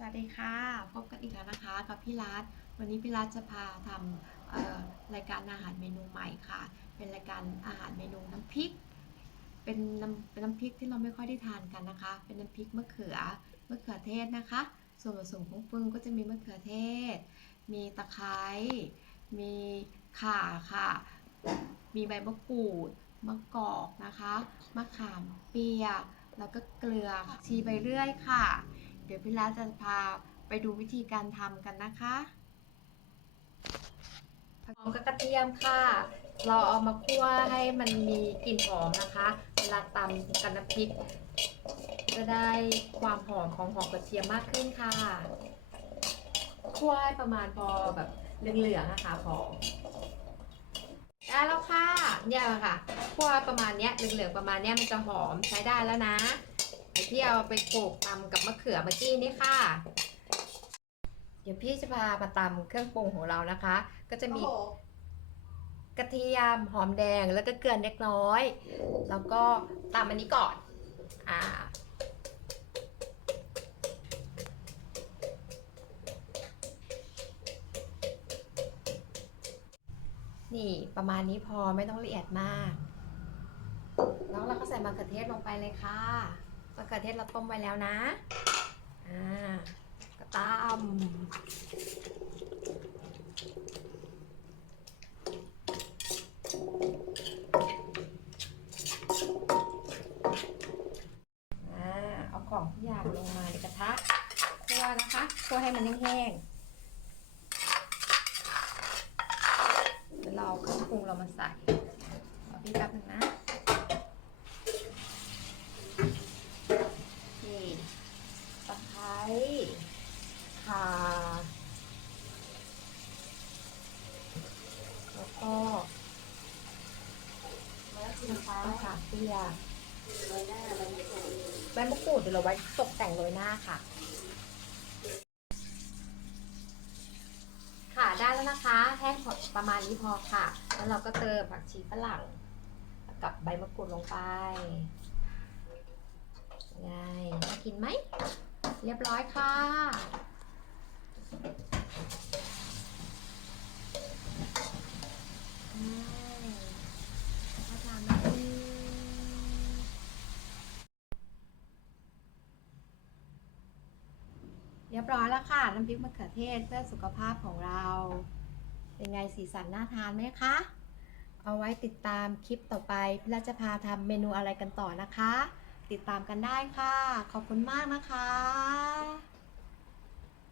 สวัสดีค่ะ พบกันอีกแล้วนะคะกับพี่รัฐวันนี้พี่รัฐจะพาทำรายการอาหารเมนูใหม่ค่ะ เป็นรายการอาหารเมนูน้ำพริก เป็นน้ำเป็นน้ำพริกที่เราไม่ค่อยได้ทานกันนะคะ เป็นน้ำพริกมะเขือมะเขือเทศนะคะ ส่วนผสมของปรุงก็จะมีมะเขือเทศ มีตะไคร้มีข่าค่ะ มีใบมะกรูดมะกอกนะคะมะขามเปียกแล้วก็เกลือชีใบเลื่อยค่ะ เดี๋ยวพี่รัฐจะพาไปดูวิธีการทำกันนะคะหอมกับกระเทียมค่ะ เราเอามาคั่วให้มันมีกลิ่นหอมนะคะ เวลาตำกับน้ำพริก จะได้ความหอมของหอมกระเทียมมากขึ้นค่ะ คั่วให้ประมาณพอแบบเหลืองๆนะคะพอได้แล้วค่ะ เนี่ยค่ะ คั่วประมาณเนี้ยเหลืองๆประมาณเนี้ยมันจะหอมใช้ได้แล้วนะ พี่เอาไปโขลกตำกับมะเขือเมื่อกี้นี่ค่ะ เดี๋ยวพี่จะพามาตำเครื่องปรุงของเรานะคะ ก็จะมีกระเทียมหอมแดงแล้วก็เกลือเล็กน้อย แล้วก็ตำอันนี้ก่อน อ่านี่ประมาณนี้พอไม่ต้องละเอียดมาก แล้วเราก็ใส่มะเขือเทศลงไปเลยค่ะ มะเขือเทศเราต้มไว้แล้วนะ อ่าก็ตามอ่าเอาของทุกอย่างลงมาในกระทะคั่วนะคะคั่วให้มันแห้งๆเดี๋ยวเรอาเครื่องปรุงเรามาใส่เอาพี่แป๊บนึงนะนี่ ตะไคร้ข่าแล้วก็น้ำมะขามเปียกใบมะกรูดเดี๋ยวเราไว้ตกแต่งโรยหน้าค่ะ ค่ะได้แล้วนะคะ แห้งพอประมาณนี้พอค่ะ แล้วเราก็เติมผักชีฝรั่งกับใบมะกรูดลงไปไงน่ากินไหม เรียบร้อยค่ะมาทานมากอืมเรียบร้อยแล้วค่ะ น้ำพริกมะเขือเทศเพื่อสุขภาพของเรา เป็นไงสีสันน่าทานไหมคะ เอาไว้ติดตามคลิปต่อไปพี่ราชพาทำเมนูอะไรกันต่อนะคะ ติดตามกันได้ค่ะ ขอบคุณมากนะคะ